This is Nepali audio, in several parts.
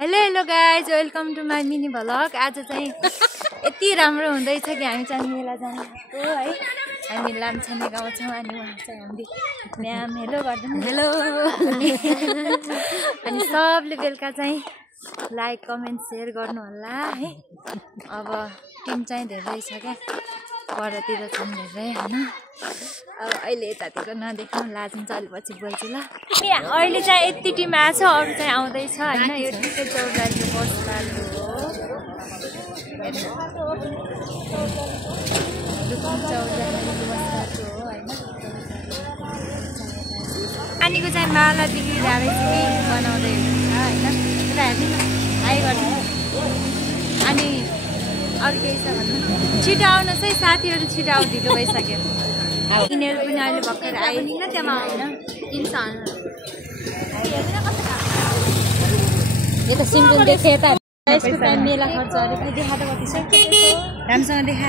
Hello guys, welcome to my mini vlog. आज चाहिँ यति राम्रो हुँदैछ कि हामी चाहिँ मेला जाने हो है। हामी लामछाने गाउँ छौँ अनि उहाँ चाहिँ हामीले म्याम हेलो गर्दैन हेलो अनि सबले बेलुका चाहिँ लाइक कमेन्ट सेयर गर्नु होला है। अब टिम चाहिँ धेरै छ क्या, परतिर छन् धेरै होइन। अब अहिले यतातिर नदेखाउँ, लाज हुन्छ, अलि पछि बोल्छु ल। अहिले चाहिँ यति टिम आएको छ, अरू चाहिँ आउँदैछ होइन। यो ठिकै चौडाको बस बाटो हो, होइन। नानीको चाहिँ माला बिक्री रहेछ कि बनाउँदै हुन्छ होइन। यता हेर्नु न, हाई गर्नु। अनि अरू केही छ भन्नु? छिटो आउनुहोस् है साथीहरू, छिटो आउ, ढिलो भइसक्यो। यिनीहरू पनि अहिले भर्खर आयो नि, त्यहाँ होइन। यो त सिम्पल देखेँ त, यसको टाइम मेला खर्च अरे खै देखा त कति छ, राम्रोसँग देखा।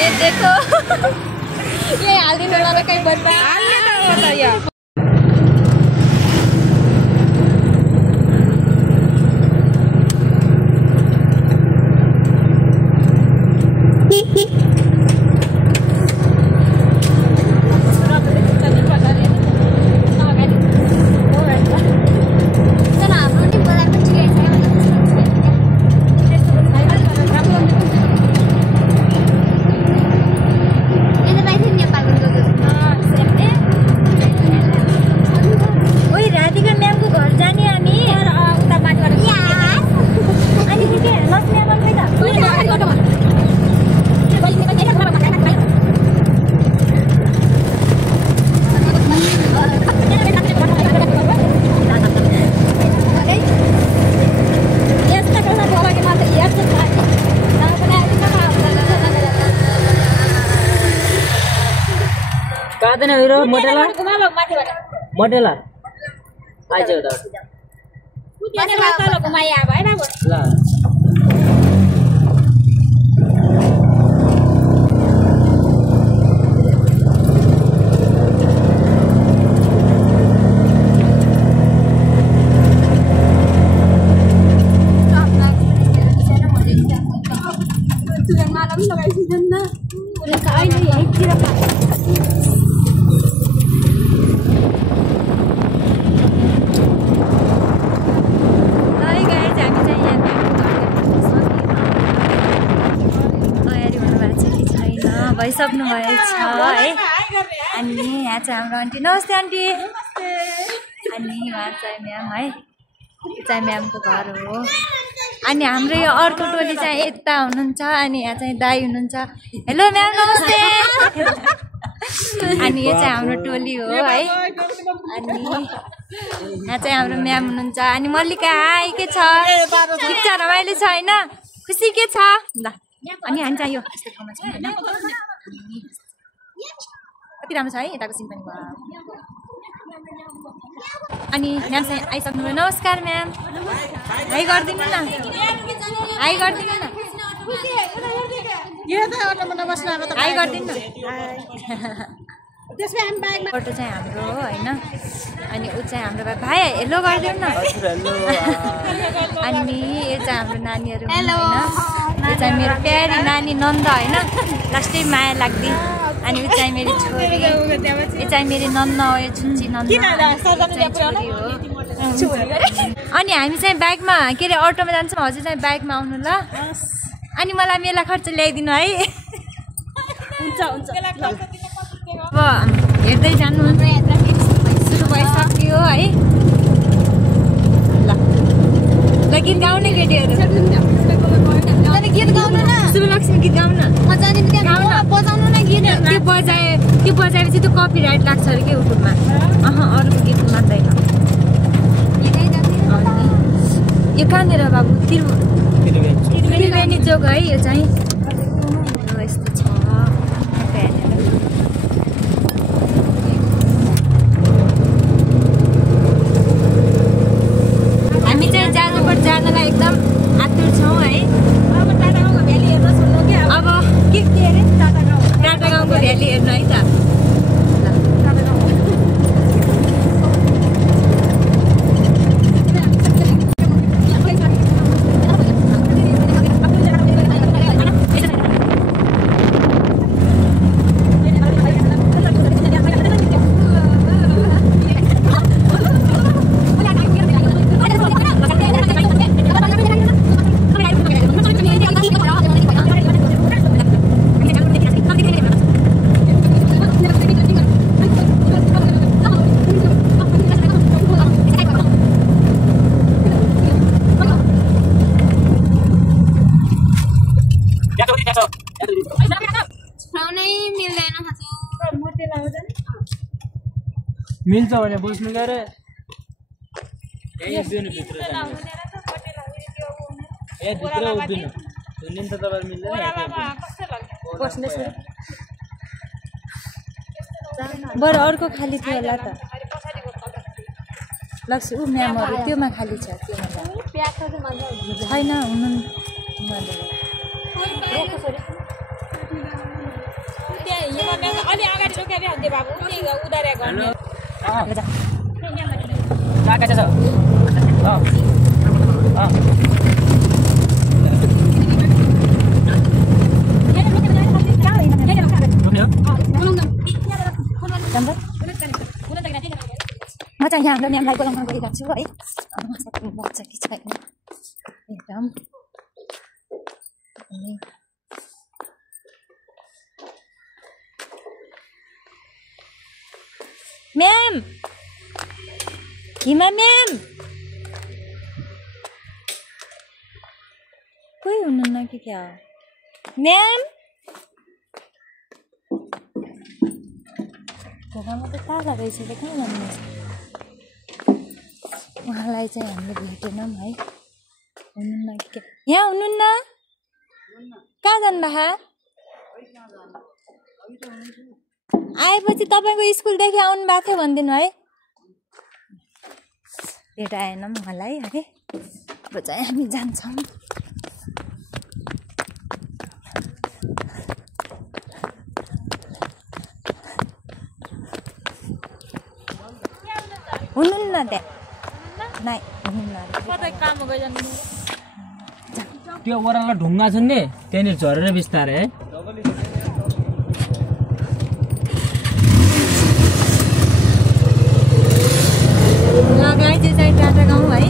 ए देखो यही हालिदिनु होला, कहीँ बन्दा कादैन हिरो मोडेलर मोडेलर आइज त मोडेलर तल घुमाइ आ भएन ल भइसक्नु भएछ है। अनि यहाँ चाहिँ हाम्रो आन्टी, नमस्ते आन्टी। अनि उहाँ चाहिँ म्याम है, यो चाहिँ म्यामको घर हो। अनि हाम्रो यो अर्को टोली चाहिँ यता हुनुहुन्छ, अनि यहाँ चाहिँ दाई हुनुहुन्छ। हेलो म्याम, नमस्ते। अनि यो चाहिँ हाम्रो टोली हो है। अनि यहाँ चाहिँ हाम्रो म्याम हुनुहुन्छ। अनि मल्लिका, हाई, के छ? ठिक छ, रमाइलो छ होइन? खुसी के छ? ल अनि हामी चाहिँ यो यस्तो ठाउँमा छ होइन। कति राम्रो छ है यताको सिन पनि। अनि म्याम चाहिँ आइसक्नुभयो। नमस्कार म्याम, हाई गरिदिनु न, हाई गरिदिनु न, हाई गरिदिनु न। फोटो चाहिँ हाम्रो हो होइन। अनि ऊ चाहिँ हाम्रो भाइ, हेलो गरिदिनु न। अनि यो चाहिँ हाम्रो नानीहरू होइन। यो चाहिँ मेरो प्यारी नानी नन्दा होइन, लास्टै माया लाग्दी। अनि ऊ चाहिँ मेरो छोरी, यो चाहिँ मेरो नन्दा हो, यो छुन्ची नन्दा छोरी हो। अनि हामी चाहिँ बाइकमा के अरे अटोमा जान्छौँ, हजुर चाहिँ बाइकमा आउनु ल। अनि मलाई मेला खर्च ल्याइदिनु है। हुन्छ हुन्छ। अब हेर्दै जानु, सुरु भइसक्यो है। ल गीत गाउने केटीहरू, गीत गाउनु न, शुभलक्ष्मी गीत गाउनु न, बजाउनु न गीत। त्यो बजाएपछि त्यो कपिराइट लाग्छ अरे के युट्युबमा। अरूको गीत मान्दैन। यो कहाँनिर बाबु? त्रिवेणी चोक है। यो चाहिँ यस्तो छ। हामी चाहिँ जानलाई एकदम आतुर छौँ है। अब टाटा गाउँको भ्याली हेर्न सुन्नु क्या, अब के अरे टाटा गाउँको भ्याली हेर्नु है त। मिल्छ भने बस्नु गरे यही दिनु भित्र जानु ए भित्र उभिनु सुनिन त तपाईँ मिल्दैन बस्ने बरु अर्को खाली थियो होला त लक्ष्य ऊ म्यामहरू त्योमा खाली छ त्योमा छैन हुनु अलि अगाडि रोकेर हुन्थ्यो बाबु उदारे गर्ने म चाहिँ यहाँ हाम्रो म्यामलाई बोलाउन गइरहेको छु है बच्चा कि छैन एकदम म्याम हिमा म्याम कोही हुनुहुन्न कि क्या म्याम घरमा त ताला रहेछ त कहाँ भन्नु उहाँलाई चाहिँ हामीले भेटेनौँ है हुनुहुन्न कि क्या यहाँ हुनुहुन्न कहाँ जानुभयो आएपछि तपाईँको स्कुलदेखि आउनु भएको थियो भनिदिनु है भेट आएनौँ उहाँलाई है अब चाहिँ हामी जान्छौँ हुनुहुन्न त्यहाँ नाइ हुनुहुन्न त्यो ओह्रालो ढुङ्गा छन् नि त्यहाँनिर झरेर बिस्तारै है लगाइ चाहिँ टाटा गाउँ है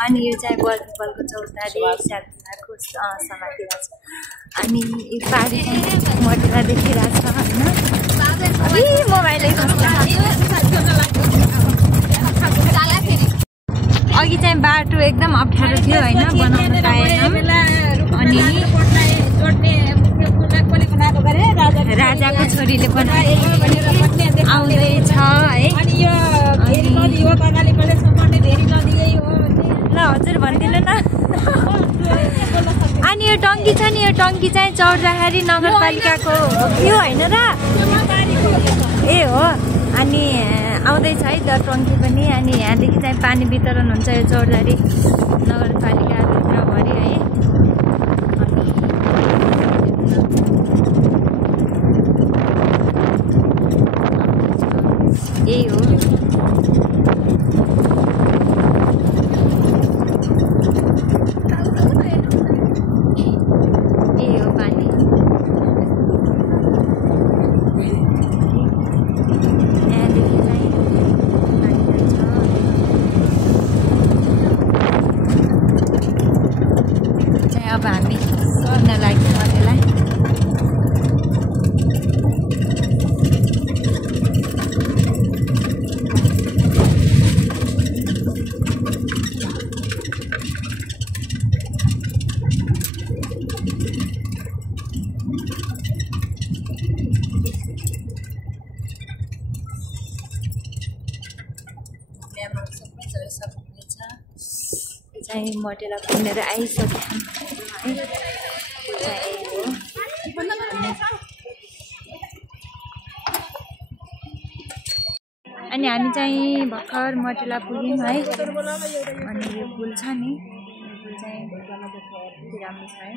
अनि यो चाहिँ बल्को चौतारी स्यालको समातिरहेको छ अनि यो पारी मटेला देखिरहेको छ होइन मोबाइलै अघि चाहिँ बाटो एकदम अप्ठ्यारो थियो होइन बनाउन पाएनौँ अनि राजाको छोरीले आउँदैछ है ल हजुर भनिदिनु न अनि यो टङ्की छ नि यो टङ्की चाहिँ चौरजाहारी नगरपालिकाको थियो होइन र ए हो अनि आउँदैछ है त टङ्की पनि अनि यहाँदेखि चाहिँ पानी वितरण हुन्छ यो चौरजाहारी नगरपालिकाभित्रभरि है यही हो अब हामी सर्न लाग्यो मटेलाई चाहिँ मटेला घुमेर आइसक्यौँ है। अनि हामी चाहिँ भर्खर मटेला पुग्यौँ है। अनि यो पुल छ नि, पुल चाहिँ राम्रो छ है।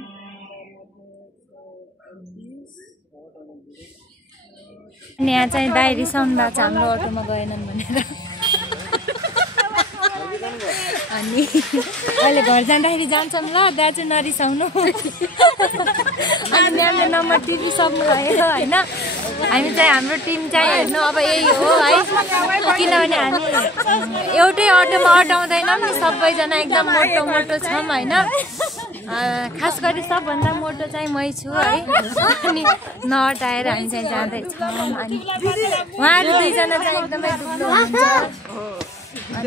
अनि यहाँ चाहिँ दाइ रिसाउनु भएको छ हाम्रो अटोमा गएनन् भनेर। अनि अहिले घर जाँदाखेरि जान्छौँ ल, दाजु नरिसाउनु। अनि म्यामले नम्बर दिइसक्नु भयो होइन। हामी चाहिँ हाम्रो टिम चाहिँ हेर्नु अब यही हो है, किनभने हामी एउटै अटोमा अटाउँदैनौँ नि, सबैजना एकदम मोटो मोटो छौँ होइन। खास गरी सबभन्दा मोटो चाहिँ मै छु है। अनि नअटाएर हामी चाहिँ जाँदैछौँ। अनि उहाँहरू दुईजना चाहिँ एकदमै दुब्लो हुनुहुन्छ। ल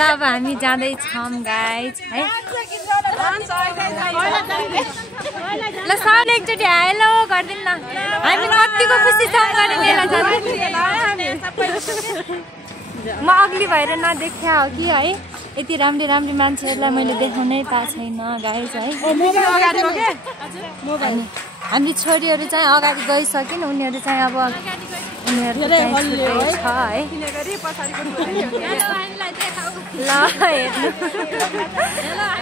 अब हामी जाँदैछौँ गाइज है। ल साउन्ड एकचोटि हेलो गरिदिनु न, हामी कतिको खुसी छौँ गर्ने मेला जाँदै। म अग्ली भएर नदेखा हो कि है, यति राम्री राम्री मान्छेहरूलाई मैले देखाउनै पाएको छैन गाइज है। हामी छोरीहरू चाहिँ अगाडि गइसकिन्, उनीहरू चाहिँ अब उनीहरू छ है। ल हेर्नु,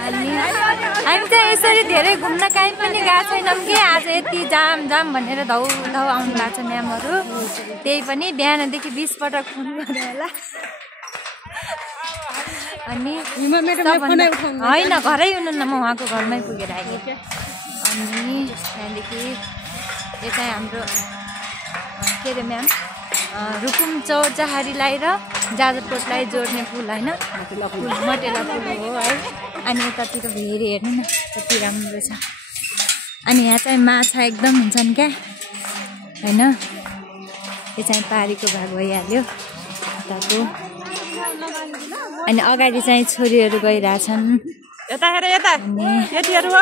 अनि हामी चाहिँ यसरी धेरै घुम्न कहीँ पनि गएको छैनौँ कि आज यति जाम जाम भनेर धौ धौ आउनु भएको छ म्यामहरू। त्यही पनि बिहानदेखि 20 पटक फोन गरेँ होला। अनि होइन घरै हुनुहुन्न, म उहाँको घरमै पुगेर आएँ। अनि त्यहाँदेखि यो चाहिँ हाम्रो के अरे म्याम, रुकुम चौरजहारीलाई र जाजरकोटलाई जोड्ने पुल होइन, मटेला पुल हो है। अनि यतातिर भेरी हेर्नु न कति राम्रो छ। अनि यहाँ चाहिँ माछा एकदम हुन्छन् क्या होइन। यो चाहिँ पारीको भाग भइहाल्यो यताको। अनि अगाडि चाहिँ छोरीहरू गइरहेछन्।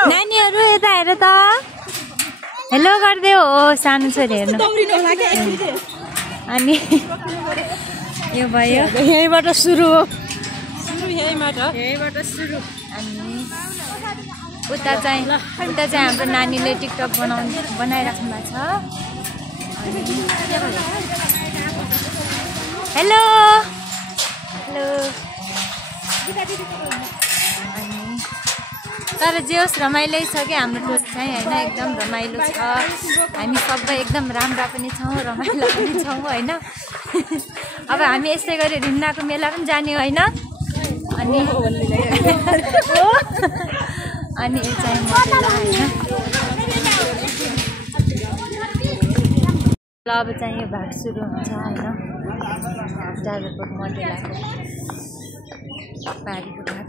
नानीहरू यता हेर त, हेलो गरिदेऊ हो सानो छोरी हेर्नु। अनि यो भयो यहीँबाट सुरु हो, यहीँबाट सुरु। अनि उता चाहिँ हाम्रो नानीले टिकटक बनाइराख्नु भएको छ। Hello hello. अनि तर जे होस् रमाइलो छ कि हाम्रो टोल चाहिँ होइन, एकदम रमाइलो छ। हामी सबै एकदम राम्रा पनि छौँ, रमाइलो पनि छौँ होइन। अब हामी यस्तै गरी ढुङ्गाको मेला पनि जाने होइन। अनि अनि यो चाहिँ मटेला होइन। ल अब चाहिँ यो भाग सुरु हुन्छ होइन, जाजरकोट मटेलाको पारीको भाग।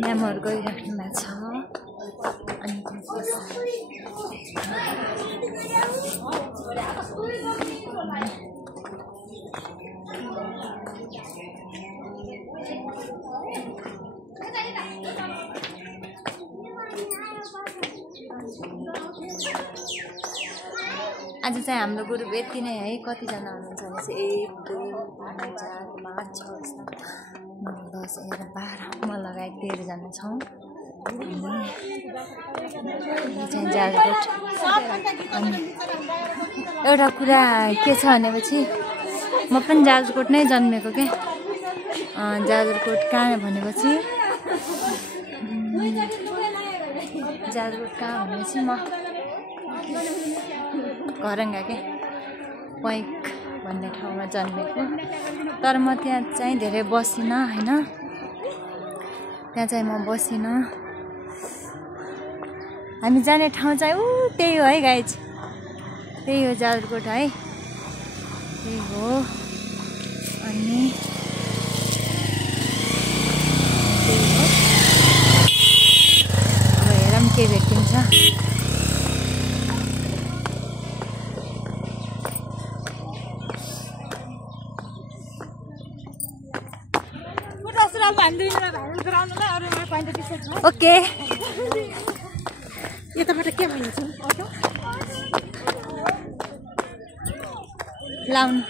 म्यामहरू गइराख्नु भएको छ। अनि आज चाहिँ हाम्रो ग्रुप यति नै है। कतिजना हुनुहुन्छ भने चाहिँ 1 2 3 4 5 6 7 9 10 11 12 म लगायत 13 जना छौँ। चाहिँ जाजरकोट। अनि एउटा कुरा के छ भनेपछि म पनि जाजरकोट नै जन्मेको क्या। जाजरकोट कहाँ भनेपछि जाजरकोट कहाँ भनेपछि म घरङ्गा क्या पैक भन्ने ठाउँमा जन्मेको। तर म त्यहाँ चाहिँ धेरै बसिनँ होइन, त्यहाँ चाहिँ म बसिनँ। हामी जाने ठाउँ चाहिँ त्यही हो है गाइज, त्यही हो जाजरकोट है, त्यही हो। अनि अब हेरौँ के भेटिन्छ। ओके यताबाट के भन्छ अटो लाउनु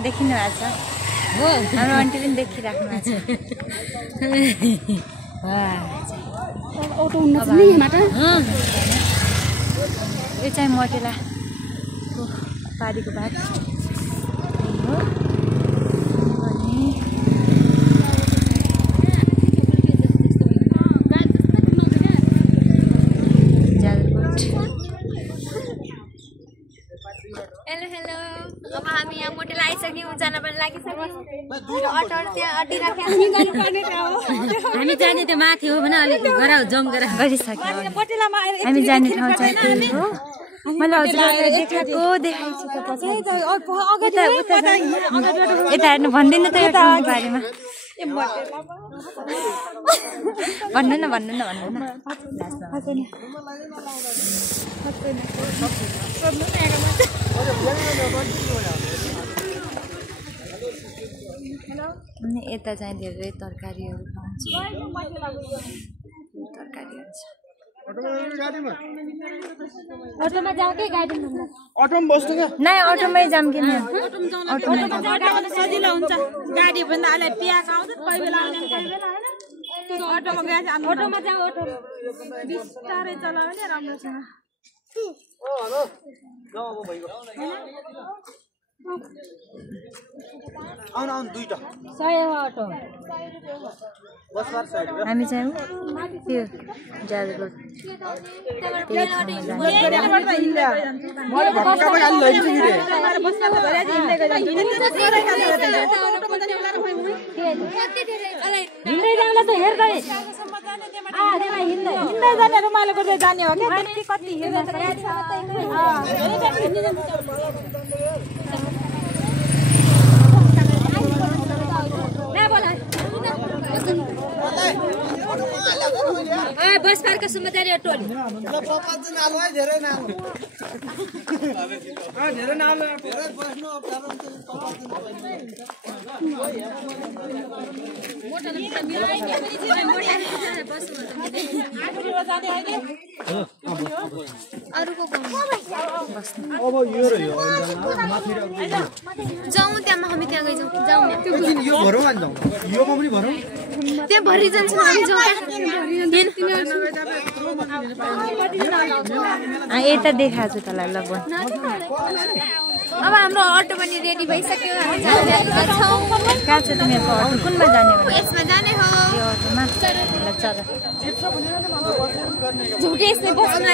देखिनु भएको छ हो हाम्रो आन्टी पनि देखिराख्नु भएको छ अटो उड्न छ नि यहाँबाट यो चाहिँ मटेलाको पारीको भाग हो अनि हेलो हेलो अब हामी यहाँ मोटेला आइसक्यौँ जान पनि लागिसक्यौँ अटोहरू त्यहाँ अड्डिराख्यो हामी जाने त्यो माथि हो भने अलिक गराउ जम गरिसक्यो हामी जाने ठाउँ चाहिँ त्यही हो मैले हजुरहरूलाई देखाएको देखाइछु त यता हेर्नु भन्दिनँ त यो ठाउँको बारेमा भन्नु न अनि यता चाहिँ धेरै तरकारीहरू पाउँछ तरकारीहरू छ अटोमा जाऊ के गाडीमा अटोमा बस्नु क्या नै अटोमै जाम किन अटोमा सजिलो हुन्छ गाडी भन्दा अहिले पिया खाउँछ कोही बेला आउने कोही बेला हैन अटोमा गए अटोमा जाऊ अटोमा बिस्तारै चलायो भने राम्रो छ आउन दुईटा हामी चाहिँ त्यो जाजरकोट हिँड्दै जाँदा त हेर्दै हिँड्दै जाने रुमाले गर्दै जाने हो क्या कति बस पार्क सुमदारी टोली धेरै नालो अब यो र यो जाउँ त्यहाँ हामी त्यहाँ गइजाउँ जाउँ यो भरौँ अनि जाउँ योमा पनि भरौँ त्यहाँ भरि जान्छ हामी जाउँ यता देखाएको छु तँलाई ल अब हाम्रो अटो पनि रेडी भइसक्यो कहाँ छ तिमीहरूको अटो कुनमा जाने हो यसमा जाने हो यो अटोमा झुटे यसले बस्नु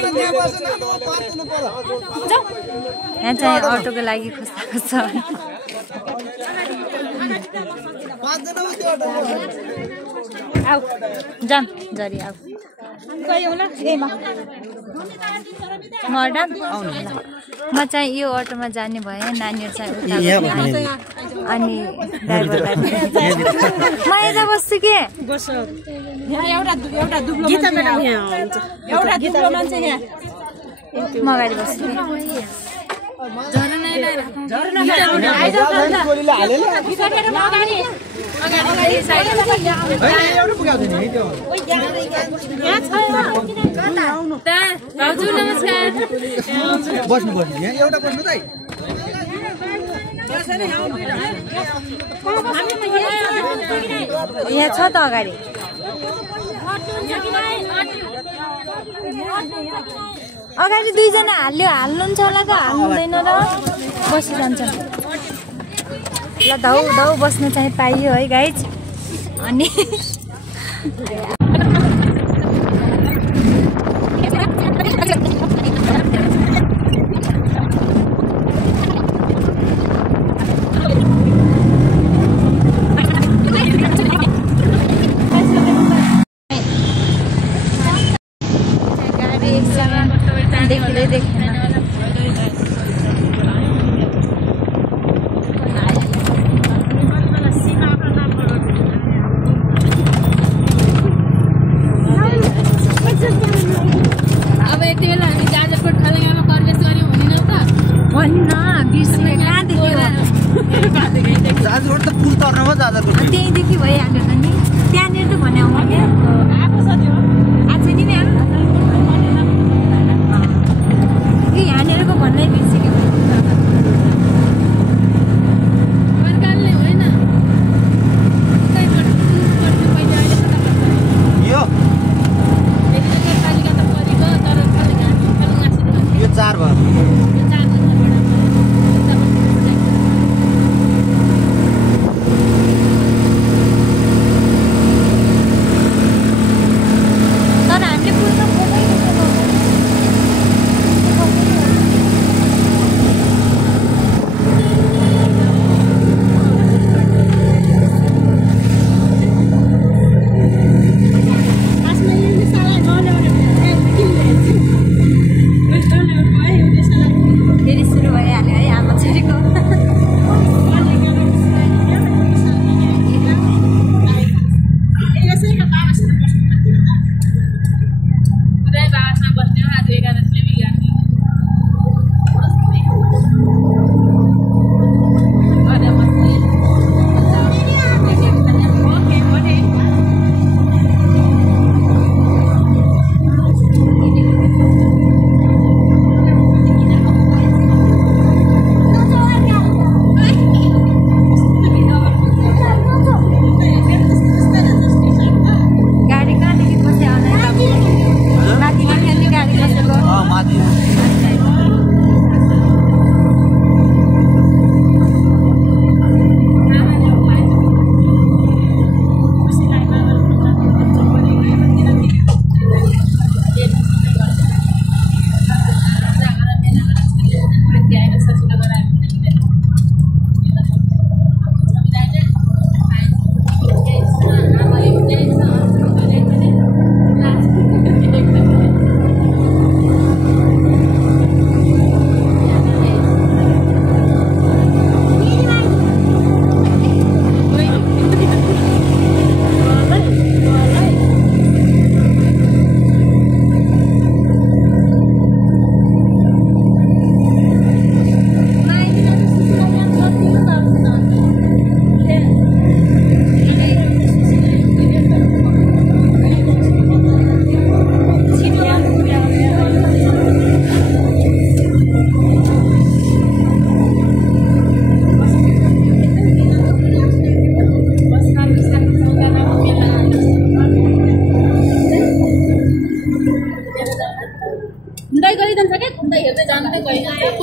यहाँ चाहिँ अटोको लागि खोज्दाको छ आऊ जाम जरी आऊ गयौँ ल मर्डम म चाहिँ यो अटोमा जाने भएँ नानीहरू चाहिँ अनि ड्राइभरलाई म यता बस्छु के म अगाडि बस्छु बस्नु यहाँ एउटा बस्नु त यहाँ छ त अगाडि अगाडि दुईजना हाल्नुहुन्छ होला त हाल्नुहुँदैन र बसिरहन्छ ल धाउ धाउ बस्न चाहिँ पाइयो है गाइज अनि केही देखेन अब यति बेला हामी जाजरकोट खलगामा प्रवेश गर्यौँ भने त भन्न बिर्सिने कहाँ देख्यो जाजरकोट त पुल तर्न भयो जाजरकोट त्यहीँदेखि भइहाल्यो त नि त्यहाँनिर त भने आउने आएको छ त्यो आज नि नै कि यहाँनिरको भन्नै बिर्सिक्यो सरकारले होइन यो नगरपालिका त परेको तर यो 4 भयो तर हामीले पुग्न फेरि सुरु भइहाल्यो है आमा छोरीको गाडी कहाँदेखि बस्यो आउने माथि माथि गाडी बसेको माथि हुँदै गइरहन्छ क्या हुँदै हेर्दै जाँदै गइरहन्छ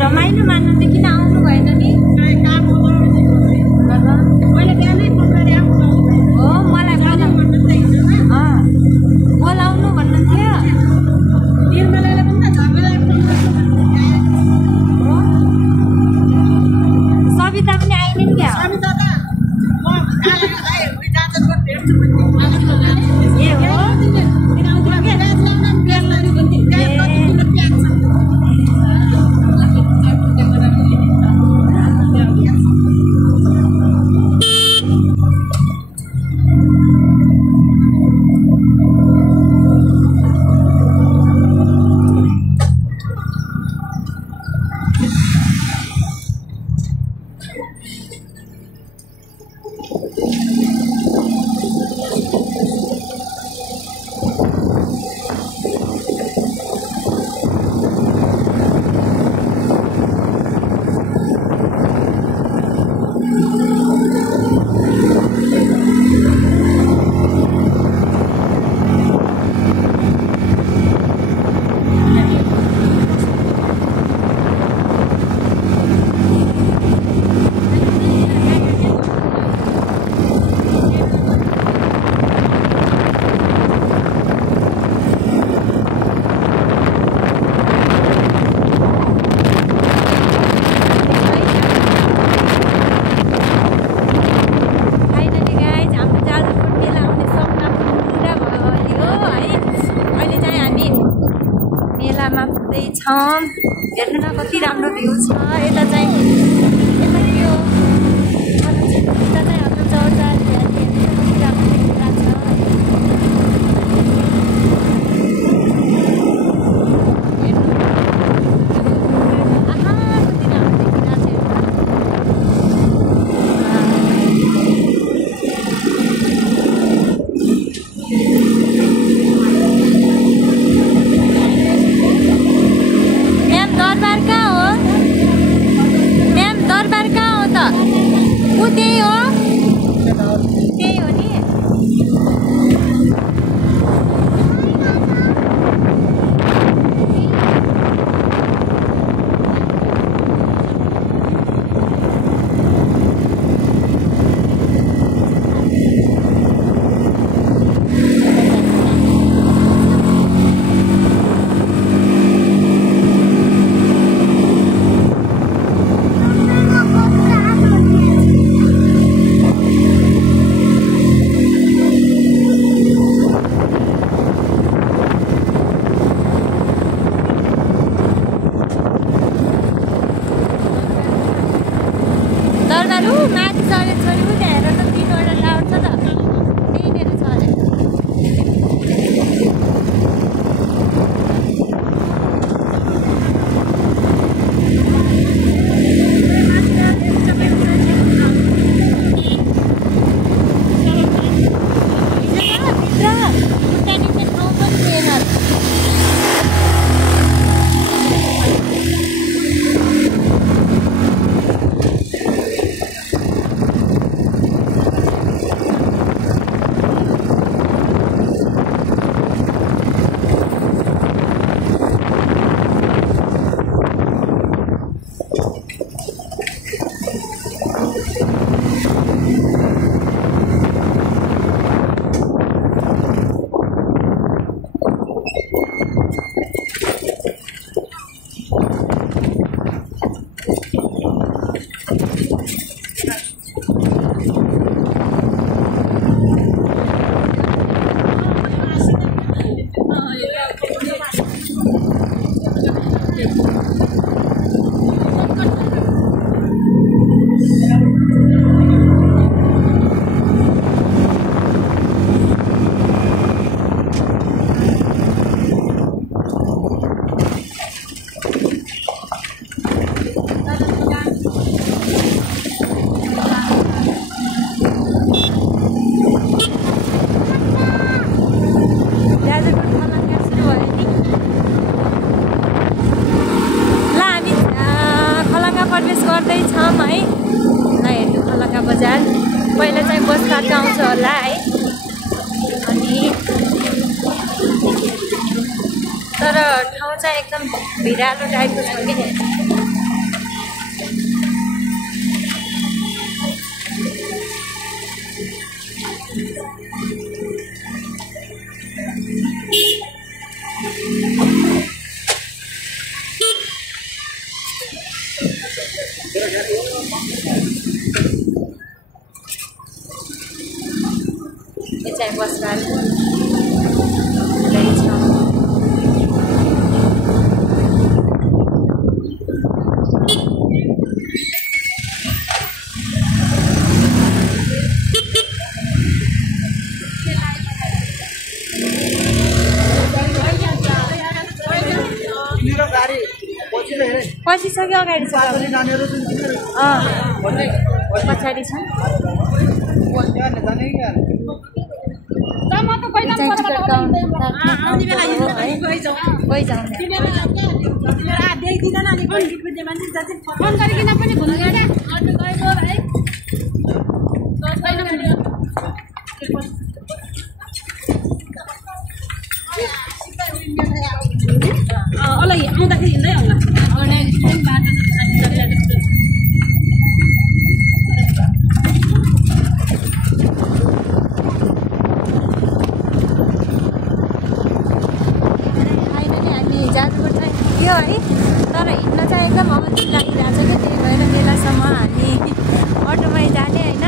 रमाइलो मान्नु चाहिँ किन आउनु भएन नि? हो मलाई बोलाउनु भन्नुहुन्थ्यो। सविता पनि आइने नि क्या? ए हो हेर्नु न कति राम्रो भ्यू छ। यता चाहिँ यता यो यता चाहिँ हाम्रो चौरचार कति राम्रो देखिरहेको छ। लु माथि चढे छोरी उता हेर त 3वटा टावर छ त त्यहीँनिर छ अरे पहिला चाहिँ बस काट्न आउँछ होला है अनि तर ठाउँ चाहिँ एकदम भिरालो टाइपको छ कि चाहिँ बस पछि छ कि अगाडि छ पछाडि छ है तर हिँड्न चाहिँ एकदम अल्छी लागिरहेको छ कि त्यही भएर बेलासम्म हामी अटोमै जाने होइन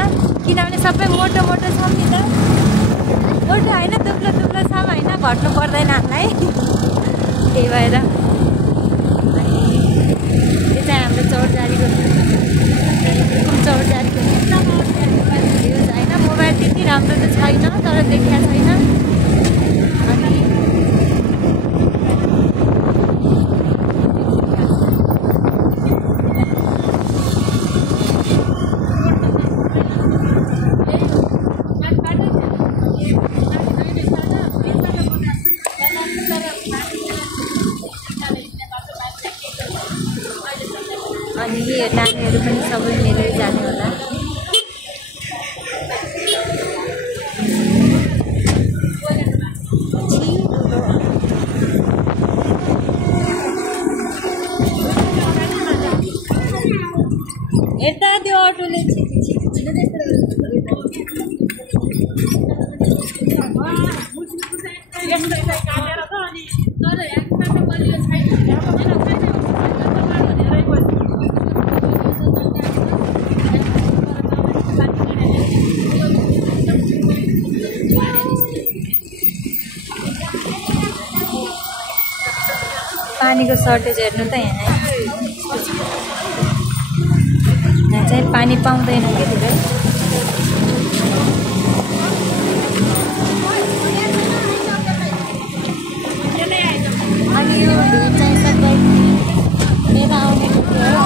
किनभने सबै मोटो मोटो छौँ नि त मोटो होइन दुब्लो दुब्लो छौँ होइन घट्नु पर्दैन हामीलाई त्यही भएर अनि यो चाहिँ हाम्रो चौरजारीको भ्युज होइन मोबाइल त्यति राम्रो त छैन तर देखाएको छैन अनि अनि यो नानीहरू पनि सबै मिलेर जाने होला यता त्यो अटोले पानीको सर्टेज हेर्नु त यहाँ चाहिँ पानी पाउँदैन के धेरै। अनि यो भिड चाहिँ सबै मेला आउने थियो है।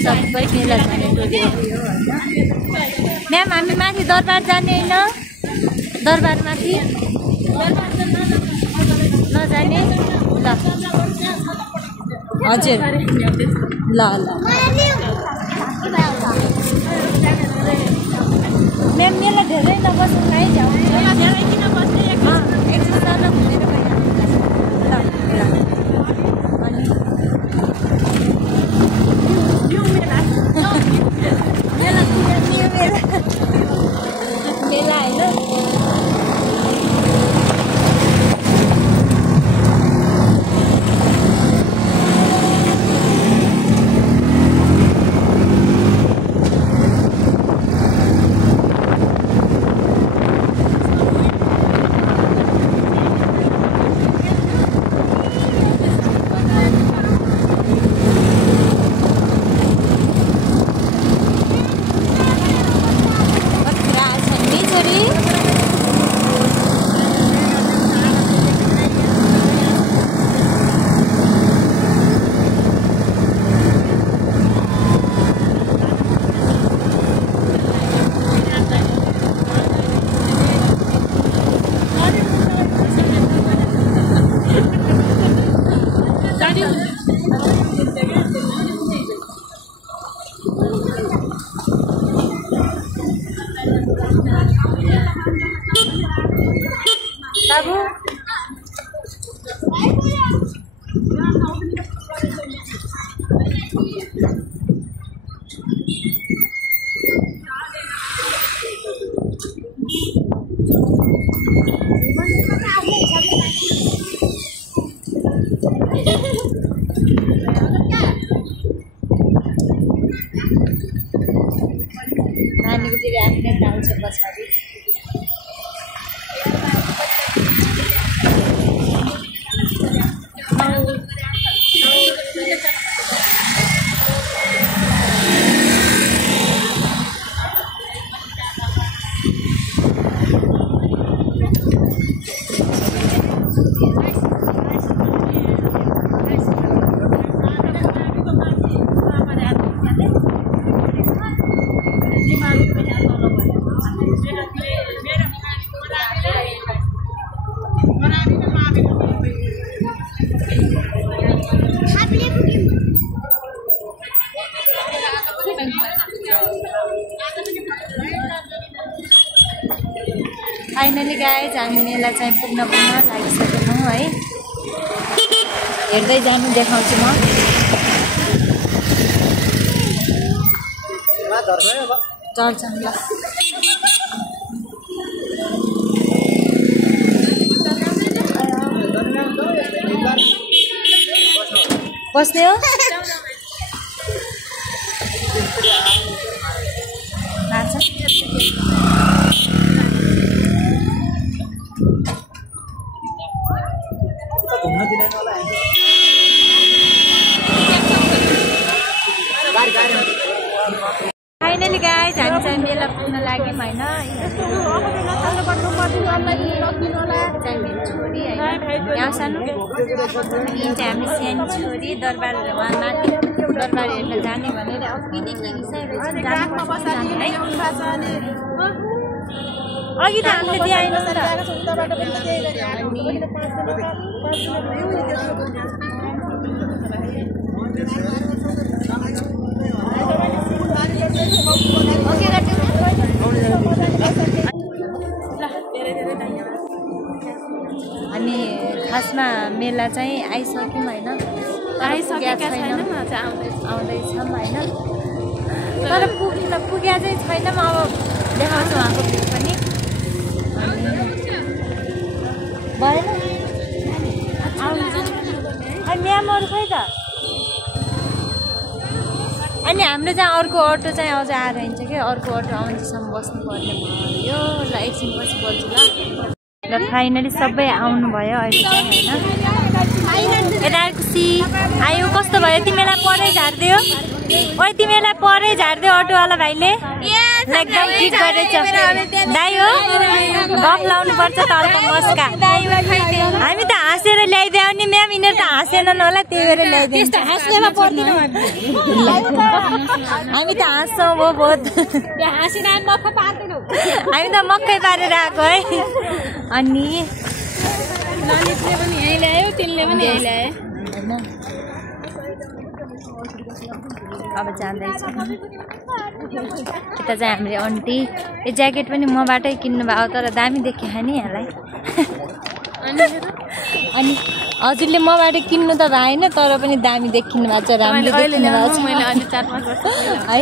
सबै मेला जाने टोलीहरू हो होइन। म्याम हामी माथि दरबार जाने होइन? दरबार माथि नजाने? ल हजुर ल ल म्याम मेला धेरै नबस्नु है जाउँ। एकछिन सानो घुमेर मेला होइन। बाबु नानीको फेरि आफ्नै ताल छ पछाडि। फाइनली गाइज हामी मेला चाहिँ पुग्न लागिसकेको हौँ है। हेर्दै जानु देखाउँछु म। चल्छ ल बस्ने हो फाइनली गाइज हामी चाहिँ मेला पुग्न लाग्यौँ होइन छोरी यहाँ सानो यी चाहिँ हामी सानो छोरी दरबार उहाँ माथि दरबार हेर्न जाने भनेर अघिदेखि अघि त हामीले दिइआएन अनि खासमा मेला चाहिँ आइसक्यौँ होइन आउँदैछौँ होइन तर पुग्या चाहिँ छैन अब देखाउँछु उहाँको भ्यू पनि भएन अनि म्यामहरू खोइ त अनि हाम्रो चाहिँ अर्को अटो चाहिँ अझ आएर हिँड्छ कि अर्को अटो आउँदैसम्म बस्नुपर्ने भयो ल एकछिनपछि बोल्छु ल र फाइनली सबै आउनुभयो अहिले चाहिँ होइन यता खुसी आयो कस्तो भयो तिमीलाई परै झारिदियो ओ तिमीलाई परै झारिदियो अटोवाला भाइले एकदम ठिक गरेछ दाइ हो गफ लाउनु पर्छ तर्क मस्का हामी त हाँसेर ल्याइदियो नि म्याम यिनीहरू त हाँसेनन् होला त्यही भएर ल्याइदिन्छ हामी त हाँस्छौँ हो बहुत हामी त मक्कै पारेर आएको है अनि ललितले पनि यही ल्यायो तिनले पनि यही ल्यायो अब जाँदैछ यता चाहिँ हामीले आन्टी यो ज्याकेट पनि मबाटै किन्नु भएको तर दामी देखेँ नि यहाँलाई अनि हजुरले मबाट किन्नु त भएन तर पनि दामी देखिनु भएको छ राम्रो देखिनु भएको छ है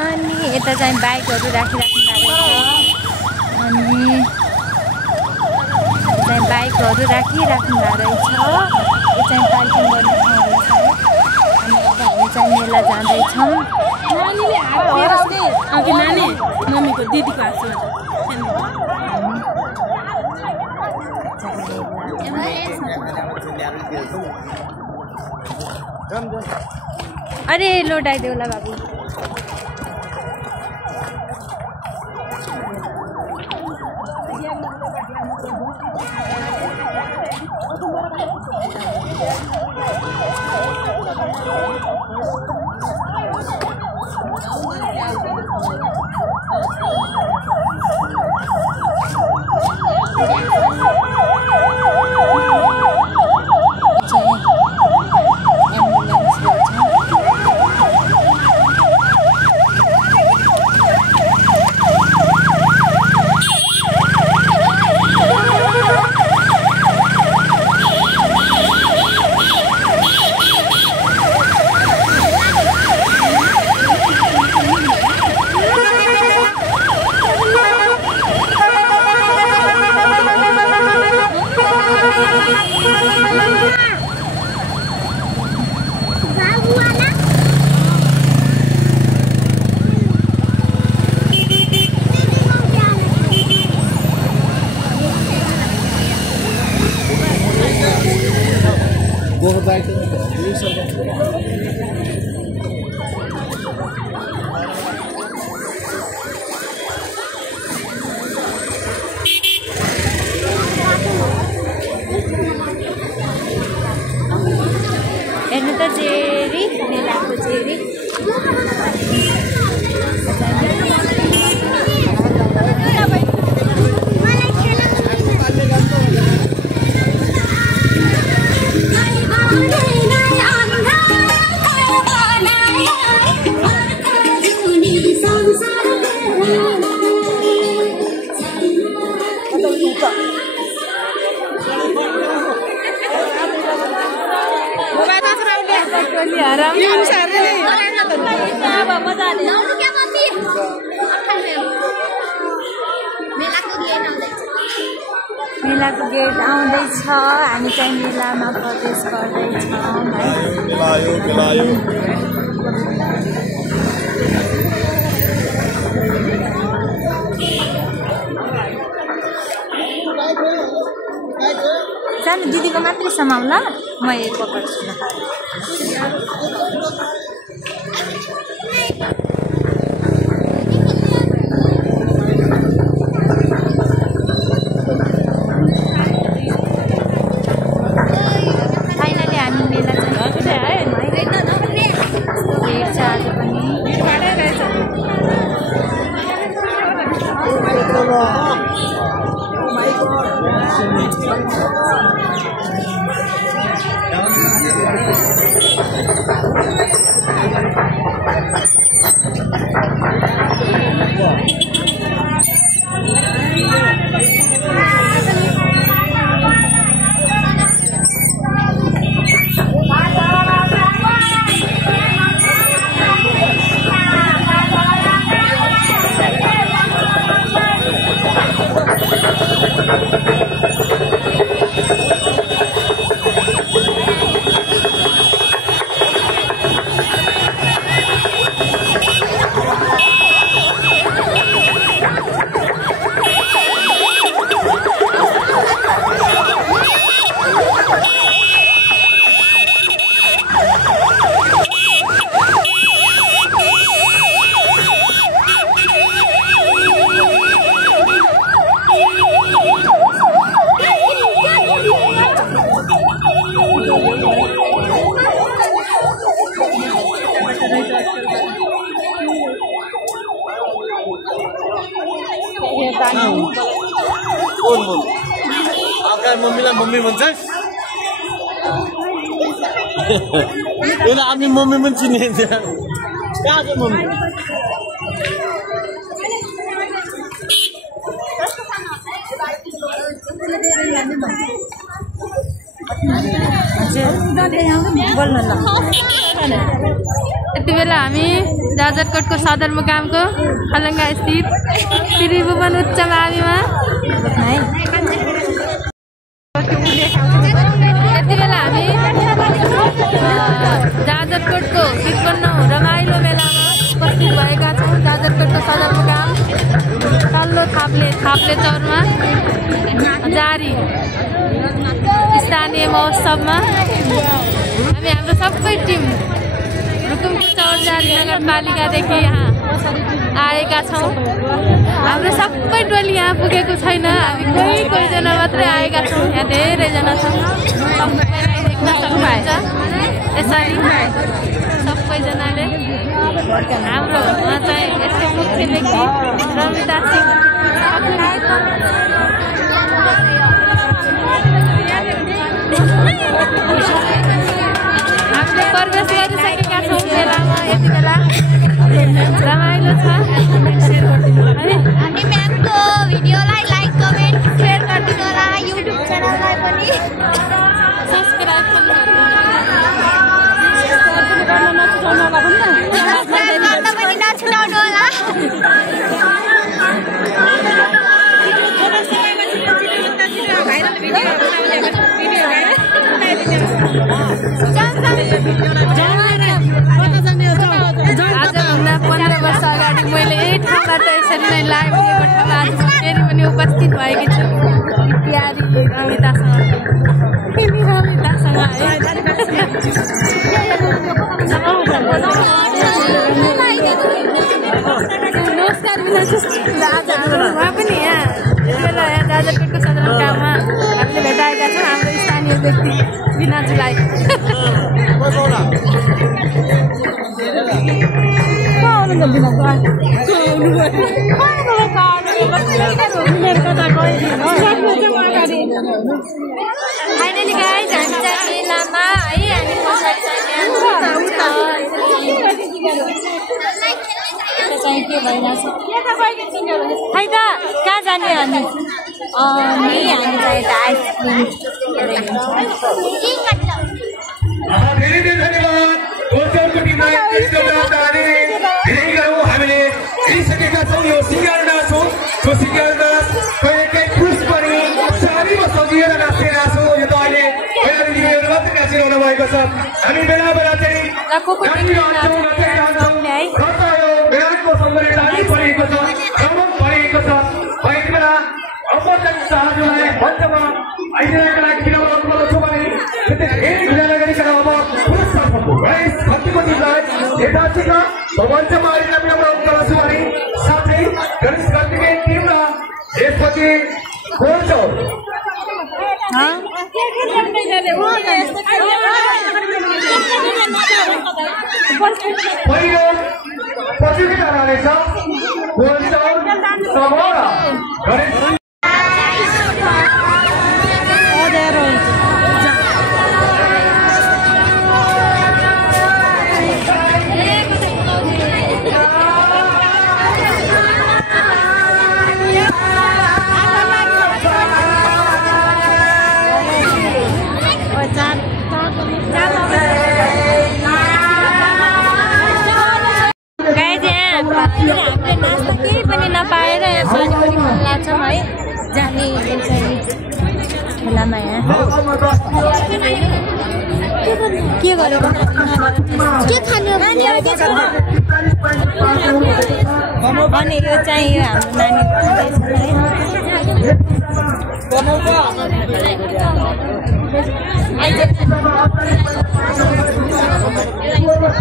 अनि यता चाहिँ बाइकहरू राखिराख्नु भएको छ अनि चाहिँ बाइकहरू राखिराख्नु भएको रहेछ यो चाहिँ पार्किङ गर्ने ठाउँहरू छ अनि अब हामी चाहिँ मेला जाँदैछौँ नानी मम्मीको दिदीको हातमा अरे लोड आइदियो होला बाबु हेर्नु त जेरी मेलाको जेरी मेलाको गेट आउँदैछ हामी चाहिँ मेलामा प्रवेश गर्दैछौँ सानो दिदीको मात्रै समाउ ल म एक पक्र्छु कौन बोल आपका मम्मीलाई मम्मी भन्छस् यो त हामी मम्मी पनि चिनिन्छ कहाँ छ मम्मी यति बेला हामी जाजरकोटको सदरमुकामको खलङ्गा स्थित त्रिभुवन उच्च माविमा यति बेला हामी जाजरकोटको 53औं रमाइलो मेलामा उपस्थित भएका छौँ। जाजरकोटको सदरमुकाम तल्लो थाप्ले चौरमा जारी स्थानीय महोत्सवमा हामी हाम्रो सबै टिम रुकुमको चौरजारी नगरपालिकादेखि यहाँ आएका छौँ। हाम्रो सबै टोली यहाँ पुगेको छैन, हामी कोहीजना मात्रै आएका छौँ। यहाँ धेरैजना छौँ, सबैलाई देख्न सक्नुहुन्छ। यसरी सबैजनाले हाम्रो चाहिँ यसको मुख्य व्यक्ति रमिता सिंह हामीले प्रवेश गरिसकेका छौँ मेलामा। यति बेला रमाइलो छ। हामी म्यामको भिडियोलाई लाइक कमेन्ट सेयर गरिदिनु होला। युट्युब च्यानललाई पनि सब्स्क्राइब पनि नछुटाउनु होला। आजभन्दा 15 वर्ष अगाडि मैले यही ठाउँबाट यसरी नै लाइभ ठाउँमा आज फेरि पनि उपस्थित भएकी छु प्यारी रमितासँग नमस्कार उहाँ पनि यहाँ जाजरकोटको सदरमुकाममा हामीले भेटाएका छौँ हाम्रो स्थानीय व्यक्ति बिनाजुलाई। फाइनली गाइज हामी चाहिँ मेलामा है हामी चाहिँ के भइरहेछ खै त कहाँ जाने अनि हामी चाहिँ यता आइसक्रिम धेरै धेरै धन्यवाद। दोस्रोको टिमलाई धेरै गरौँ। हामीले हेरिसकेका छौँ यो सिङ्गार नाच हो। त्यो सिङ्गार नाच कहिलेकाहीँ पुरुष पनि सारीमा सजिएर नाचिरहेको छौँ। यो त अहिले पहिला दिदीबहिनीहरू मात्रै नाचिरहनु भएको छ। हामी बेला बेला चाहिँ नाचिरहन्छौँ, नाचिरहन्छौँ। र यो मेलाको सौन्दर्यताले भरिएको छ, रमक भरिएको छ। यति बेला अपर्जन शाहजुलाई मञ्चमा आइदिनका लागि किनभने अनुरोध छु भने धेरै ढिला गरिकन अब पुरस्कारको कतिको टिमलाई यथाचित मञ्चमा आइदिन अनुरोध गर्छु भने साथै गणेश कार्तिकेय टिम र यसपछि गोलचौर पहिलो प्रतियोगिता रहनेछ गोलचौर समूह गणेश हामीले नाच्दा केही पनि नपाएर यहाँ पानीपुरी खान लाग्छौँ है जाने खेलामा। यहाँ के गर्यो के खानु अनि यो चाहिँ यो हाम्रो नानी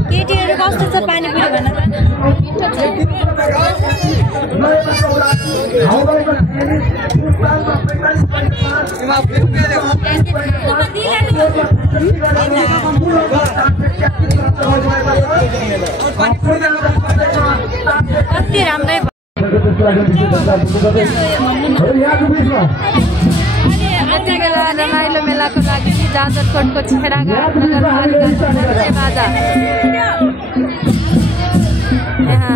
केटीहरू कस्तो छ पानीपुरी भन कति राम्रै यति बेला रमाइलो मेलाको लागि जाजरकोटको छेराघाट नगरपालिका बाजा यहाँ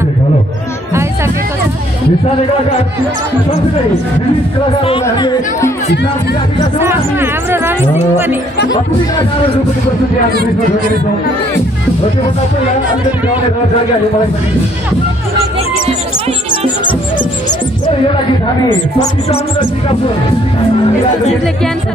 आइसकेको छ। हाम्रो रवि पनि क्यान्सर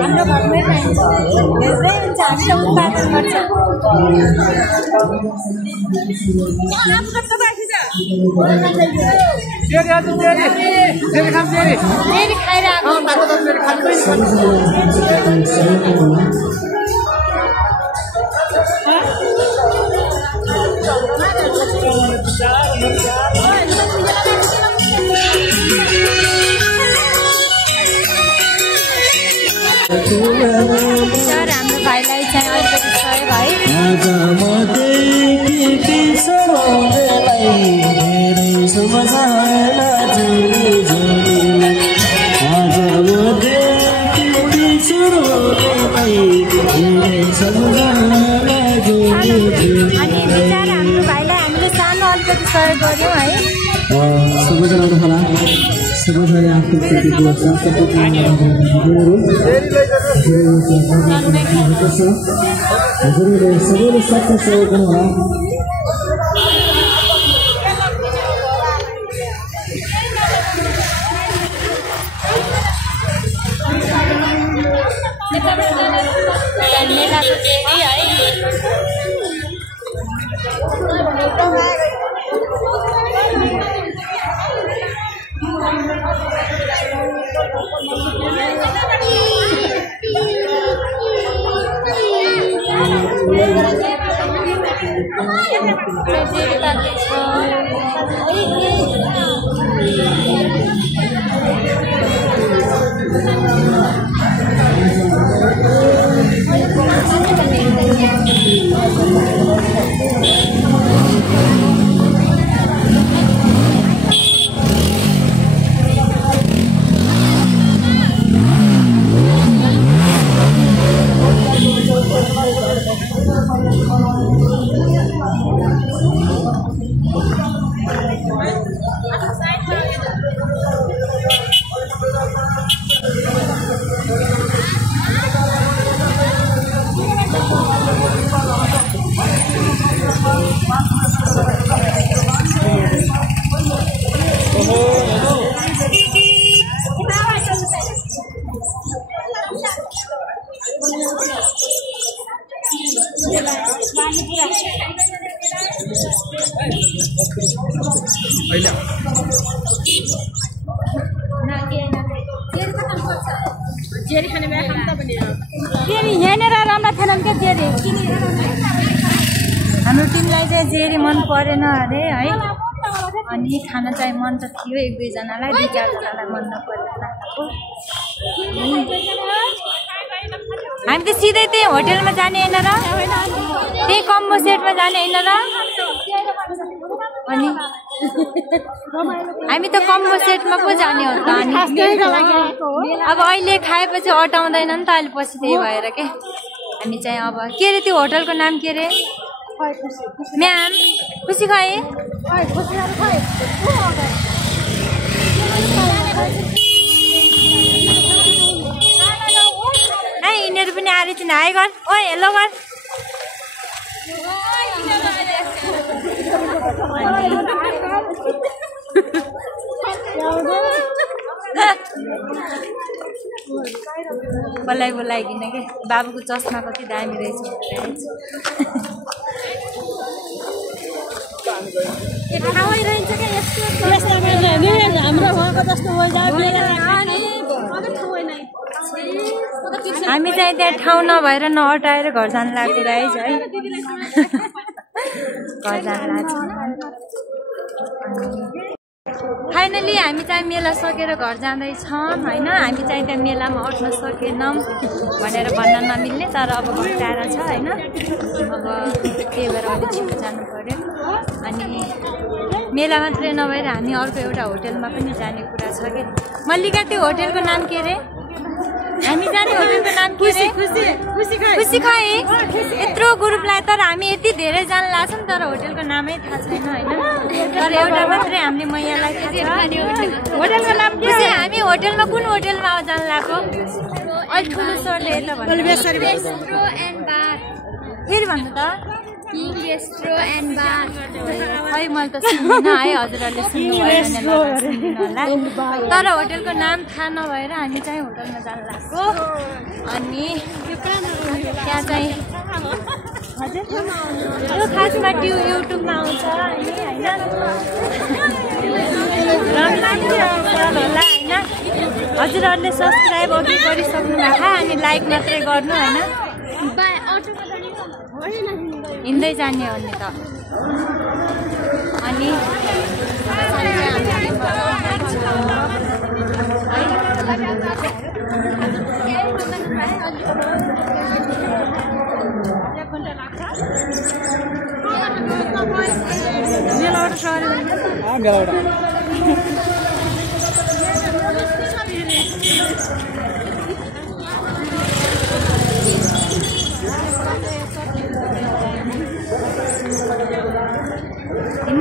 हाम्रो घरमै पाइन्छ धेरै हुन्छ हामीले उत्पादन गर्छ फेरि खाएर सर हाम्रो भाइलाई चाहिँ अलिकति सहयोग है अनि बिचारा हाम्रो भाइलाई हामीले सानो अलिकति सहयोग गर्यौँ है सबैजना आफ्नो क्षतिको हजुरले सबैले सक्ने सहयोग गर्नुहोला हाम्रो टिमलाई चाहिँ जेरी मन परेन अरे है अनि खाना चाहिँ मन त थियो एक दुईजनालाई दुई चारजनालाई मन नपरेन हामी त सिधै त्यही होटेलमा जाने होइन र त्यही कम्बो सेटमा जाने होइन र अनि हामी त कम्बो सेटमा पो जाने हो त अनि अब अहिले खाएपछि अटाउँदैन नि त अहिले पछि त्यही भएर के हामी चाहिँ अब के अरे त्यो होटलको नाम के अरे म्याम खुसी खाए यिनीहरू पनि आएर चाहिँ हाई गर ओ हेलो गर बोलाइकिन के बाबुको चस्मा कति दामी रहेछ हामी चाहिँ त्यहाँ ठाउँ नभएर नअटाएर घर जानु लाग्दो रहेछ है घर जानु लाग्छ फाइनली हामी चाहिँ मेला सकेर घर जाँदैछौँ होइन हामी चाहिँ त्यहाँ मेलामा अट्न सकेनौँ भनेर भन्न नमिल्ने तर अब घर टाढा छ होइन अब त्यही भएर अलिक छिटो जानु पर्यो अनि मेला मात्रै नभएर हामी अर्को एउटा होटेलमा पनि जाने कुरा छ कि मल्लिका त्यो होटेलको नाम के अरे हामी जाने होटेलको नाम के अरे खुसी खाए यत्रो ग्रुपलाई तर हामी यति धेरैजना लाग्छौँ तर होटेलको नामै थाहा छैन होइन तर एउटा मात्रै हामीले मैयालाई होटेलको नाम के हामी होटेलमा कुन होटेलमा जानु लाग्यो अहिले ठुलो सरले यता भन्नु फेरि भन्नु त किङ रेस्ट्रो एन्ड बार खै मैले त सुन्दिनँ है हजुरहरूले सुन्नुभयो होला तर होटलको नाम थाहा नभएर हामी चाहिँ होटलमा जान लाग्यो अनि त्यहाँ चाहिँ हजुर यो खासमा युट्युबमा आउँछ अनि होइन होला होइन हजुरहरूले सब्सक्राइब अघि गरिसक्नु भएको अनि लाइक मात्रै गर्नु होइन हिँड्दै जाने हो नि त अनि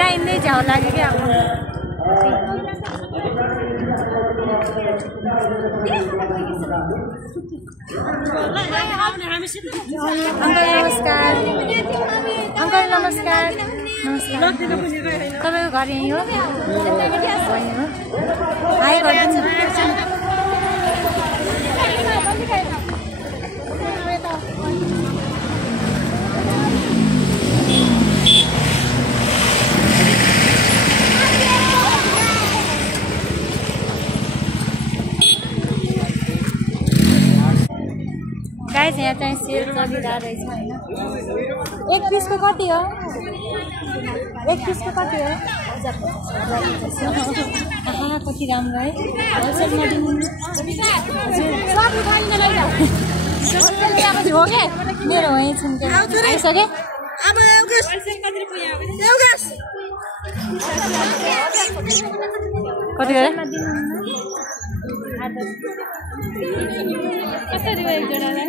हिँड्दै झ्याउ लाग्यो क्या अब अङ्कल नमस्कार तपाईँको घर यहीँ हो हाई गरिदिनु गाइस यहाँ चाहिँ सेल चलिरहेको रहेछ होइन एक पिसको कति हो कति राम्रो है होलसेलमा दिनु मेरो वहीँ छन् आइसके कति गरे कसरी भयो एक जोडालाई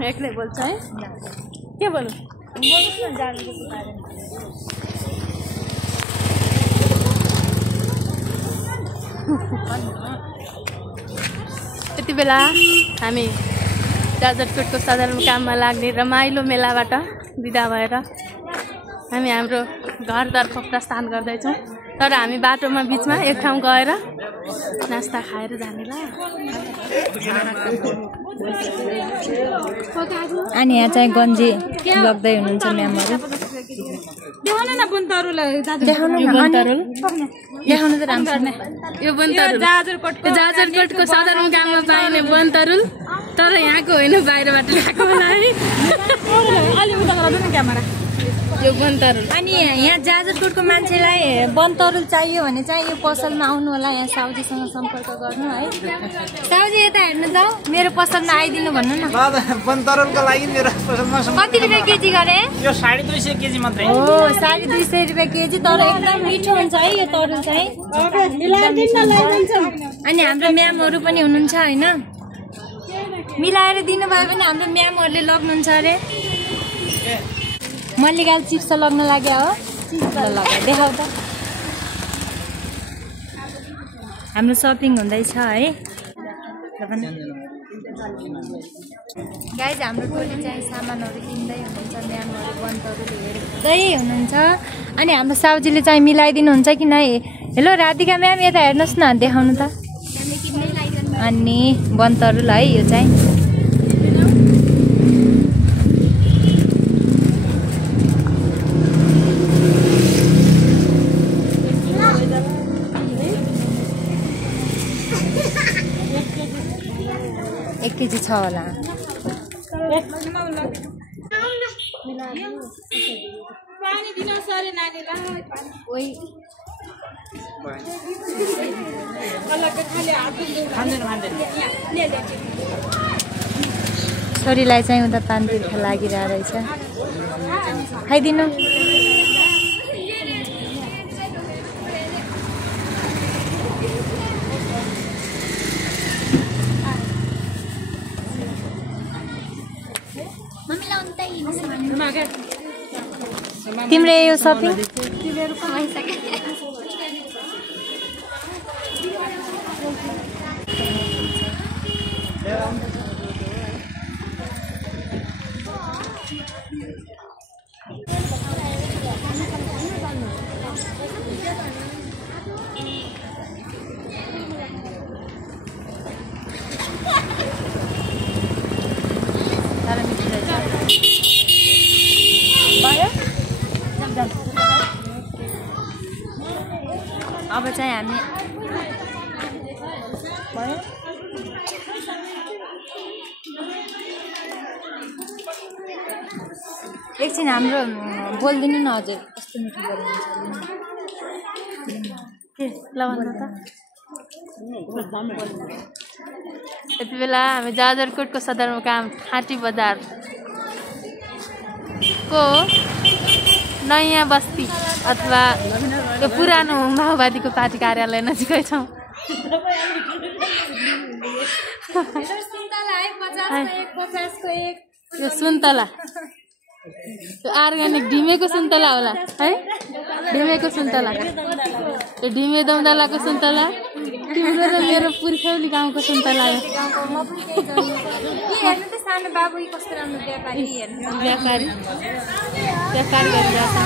एक्लै बोल्छ है के बोलौँ यति बेला हामी जाजरकोटको सदरमुकाममा लाग्ने रमाइलो मेलाबाट बिदा भएर हामी हाम्रो घरतर्फ प्रस्थान गर्दैछौँ तर हामी बाटोमा बिचमा एक ठाउँ गएर नास्ता खाएर जाने ल अनि यहाँ चाहिँ गन्जी लग्दै हुनुहुन्छ म्यामहरू देखाउनु त राम्रो यो बनतरुल जाजरकोटको सदरमुकाममा पाइने बनतरुल तर यहाँको होइन बाहिरबाट ल्याएको होला है यो बनतरुल अनि यहाँ जाजरकोटको मान्छेलाई बनतरुल चाहियो भने चाहिँ यो पसलमा आउनु होला यहाँ साउजीसँग सम्पर्क गर्नु है साउजी यता हेर्नु जाऊ मेरो पसलमा आइदिनु भन्नु न बनतरुलको लागि मेरो पसलमा कति रुपियाँ केजी गरे यो 250 केजी मात्रै हो 250 रुपियाँ केजी तर एकदम मिठो हुन्छ है यो तरुल चाहिँ अनि हाम्रो म्यामहरू पनि हुनुहुन्छ होइन मिलाएर दिनुभयो भने हाम्रो म्यामहरूले लग्नुहुन्छ अरे मल्लिकाले चिप्स त लग्न लाग्यो हो लगा देखाउ त हाम्रो सपिङ हुँदैछ है गाइज हाम्रो टोली चाहिँ सामानहरू किन्दै हुनुहुन्छ म्यामहरू बनतरुल हेर्दै हुनुहुन्छ अनि हाम्रो साउजीले चाहिँ मिलाइदिनुहुन्छ कि नै हेलो राधिका म्याम यता हेर्नुहोस् न देखाउनु त अनि बनतरुल है यो चाहिँ केजी छ होला छोरीलाई चाहिँ उता पानी तिर्खा लागिरहेको रहेछ खाइदिनु तिम्रो यो सपिङ अब चाहिँ हामी एकछिन हाम्रो बोलिदिनु न हजुर कस्तो मिठो बोल्नुहुन्छ यति बेला हामी जाजरकोटको सदरमुकाम ठाँटी बजार को नयाँ बस्ती अथवा यो पुरानो माओवादीको पार्टी कार्यालय नजिकै छौँ। यो सुन्तला त्यो अर्ग्यानिक ढिमेको सुन्तला होला है, ढिमेको सुन्तला, यो ढिमे दौदालाको सुन्तला तिम्रो र मेरो पुर्ख्यौली गाउँको सुन्तला हो। सानो बाबु कस्तो राम्रो व्यापारी व्यापारी गरिरहेछ।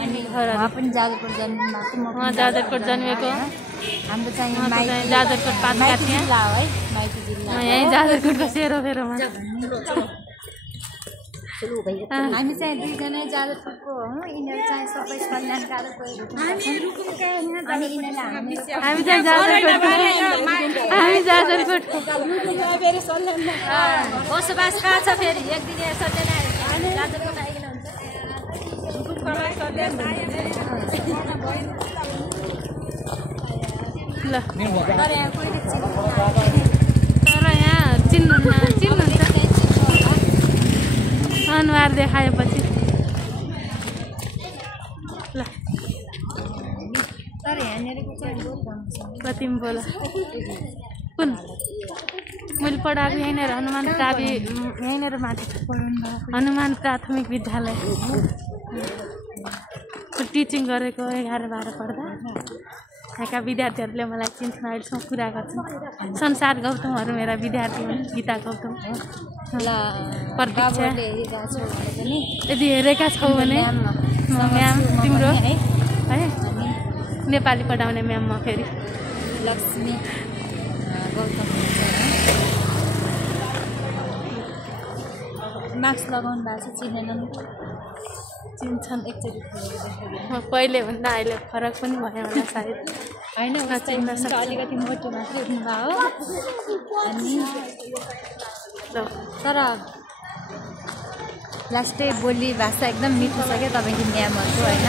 अनि उहाँ पनि जाजरकोट जन्मिनुभएको, उहाँ जाजरकोट जन्मेको, हाम्रो चाहिँ जाजरकोट पातकाट जिल्ला हो है, माइती जिल्ला यहीँ जाजरकोटको सेरोफेरोमा। हामी चाहिँ दुईजना जाजरकोटको हौँ, यिनीहरू चाहिँ सबै कल्याणकारको हामी चाहिँ जाजरकोट बसोबास कहाँ छ फेरि एक दिन जाजरकोट आइकन हुन्छ। ल तर यहाँ चिन्नुहुन्छ अनुहार देखाएपछि। ल तर यहाँनिरको चाहिँ कति बोला कुन मैले पढाएको यहीँनिर यहीँनिर माथि हनुमान प्राथमिक विद्यालय टिचिङ गरेको 11-12 पढ्दा। यहाँका विद्यार्थीहरूले मलाई चिन्छन्, अहिलेसम्म कुरा गर्छन्। संसार गौतमहरू मेरा विद्यार्थी हुन्, गीता गौतम प्रतीक्षा। यदि हेरेका छौ भने म्याम तिम्रो है नेपाली पढाउने म्याम म फेरि लक्ष्मी गौतम मास्क लगाउनु भएको छ, चिनेनन् चिन्छन् एकचोटि पहिले भन्दा अहिले फरक पनि भयो होला सायद होइन। अलिकति मोटो मात्रै उठ्नुभयो अनि तर लास्टै बोली भाषा एकदम मिठो छ क्या तपाईँको म्यामहरूको होइन।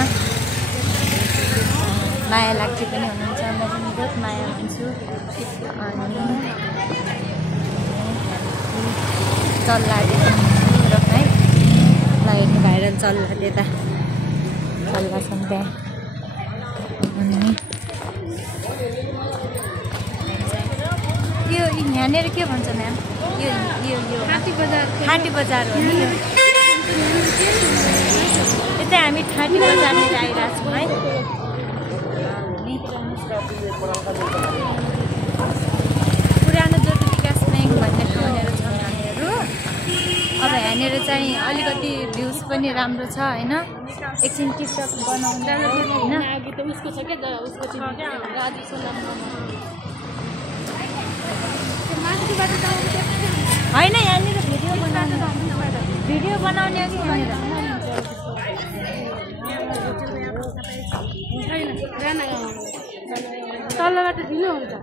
माया लाग्ने पनि हुनुहुन्छ, म पनि बहुत माया हुन्छु। अनि चल्लाले है ल हेर्नु भाइरल चल्ला त्यता चल्ला छन् त्यहाँ। अनि यो यहाँनिर के भन्छ म्याम? यो ठाँटी बजार हो नि। यतै हामी ठाँटी बजारनिर आइरहेको छौँ है। पुरानो ज्योति विकास ब्याङ्क भन्ने ठाउँनिर छौँ हामीहरू। अब यहाँनिर चाहिँ अलिकति भ्युज पनि राम्रो छ होइन। एकछिन टिकटक बनाउँदा होइन होइन यहाँनिर भिडियो बनाउने कि भनेर तलबाट ढिलो हुन्छ।